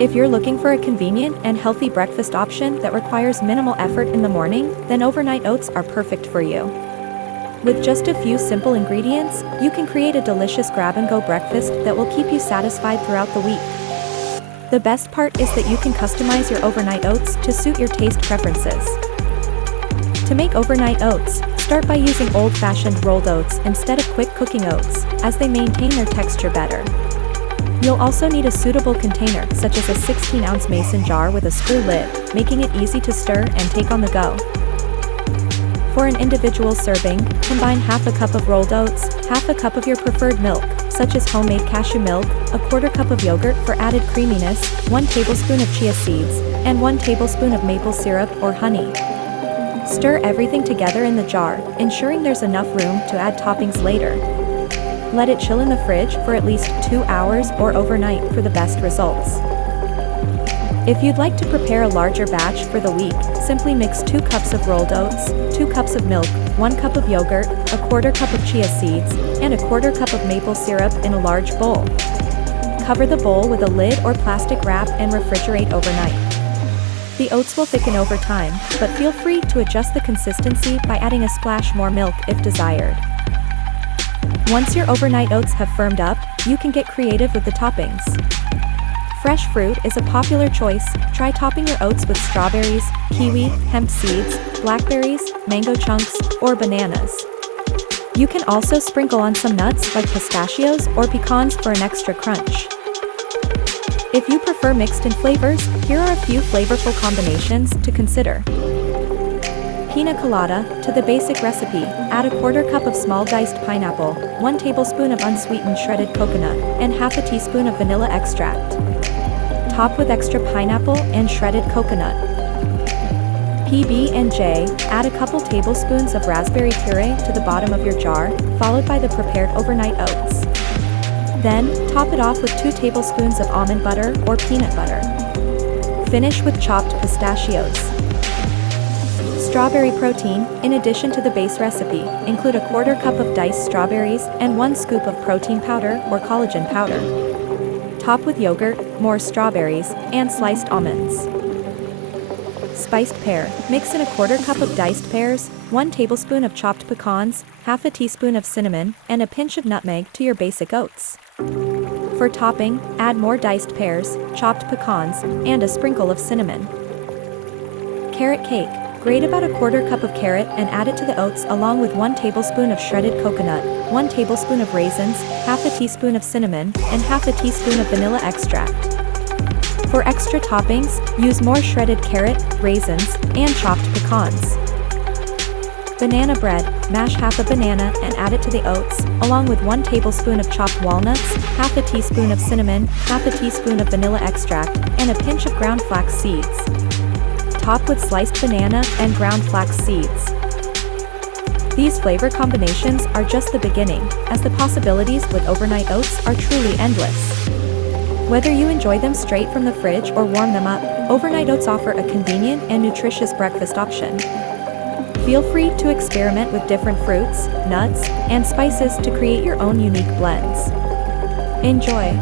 If you're looking for a convenient and healthy breakfast option that requires minimal effort in the morning, then overnight oats are perfect for you. With just a few simple ingredients, you can create a delicious grab-and-go breakfast that will keep you satisfied throughout the week. The best part is that you can customize your overnight oats to suit your taste preferences. To make overnight oats, start by using old-fashioned rolled oats instead of quick-cooking oats, as they maintain their texture better. You'll also need a suitable container, such as a 16-ounce mason jar with a screw lid, making it easy to stir and take on the go. For an individual serving, combine half a cup of rolled oats, half a cup of your preferred milk, such as homemade cashew milk, a quarter cup of yogurt for added creaminess, 1 tablespoon of chia seeds, and 1 tablespoon of maple syrup or honey. Stir everything together in the jar, ensuring there's enough room to add toppings later. Let it chill in the fridge for at least 2 hours or overnight for the best results. If you'd like to prepare a larger batch for the week, simply mix 2 cups of rolled oats, 2 cups of milk, 1 cup of yogurt, a quarter cup of chia seeds, and a quarter cup of maple syrup in a large bowl. Cover the bowl with a lid or plastic wrap and refrigerate overnight. The oats will thicken over time, but feel free to adjust the consistency by adding a splash more milk if desired. Once your overnight oats have firmed up, you can get creative with the toppings. Fresh fruit is a popular choice. Try topping your oats with strawberries, kiwi, hemp seeds, blackberries, mango chunks, or bananas. You can also sprinkle on some nuts like pistachios or pecans for an extra crunch. If you prefer mixed in flavors, here are a few flavorful combinations to consider. Pina colada. To the basic recipe, add a quarter cup of small diced pineapple, 1 tablespoon of unsweetened shredded coconut, and half a teaspoon of vanilla extract. Top with extra pineapple and shredded coconut. PB&J. Add a couple tablespoons of raspberry puree to the bottom of your jar, followed by the prepared overnight oats. Then, top it off with 2 tablespoons of almond butter or peanut butter. Finish with chopped pistachios. Strawberry protein. In addition to the base recipe, include a quarter cup of diced strawberries and 1 scoop of protein powder or collagen powder. Top with yogurt, more strawberries, and sliced almonds. Spiced pear. Mix in a quarter cup of diced pears, 1 tablespoon of chopped pecans, half a teaspoon of cinnamon, and a pinch of nutmeg to your basic oats. For topping, add more diced pears, chopped pecans, and a sprinkle of cinnamon. Carrot cake. Grate about a quarter cup of carrot and add it to the oats along with 1 tablespoon of shredded coconut, 1 tablespoon of raisins, half a teaspoon of cinnamon, and half a teaspoon of vanilla extract. For extra toppings, use more shredded carrot, raisins, and chopped pecans. Banana bread. Mash half a banana and add it to the oats, along with 1 tablespoon of chopped walnuts, half a teaspoon of cinnamon, half a teaspoon of vanilla extract, and a pinch of ground flax seeds. Top with sliced banana and ground flax seeds. These flavor combinations are just the beginning, as the possibilities with overnight oats are truly endless. Whether you enjoy them straight from the fridge or warm them up, overnight oats offer a convenient and nutritious breakfast option. Feel free to experiment with different fruits, nuts, and spices to create your own unique blends. Enjoy!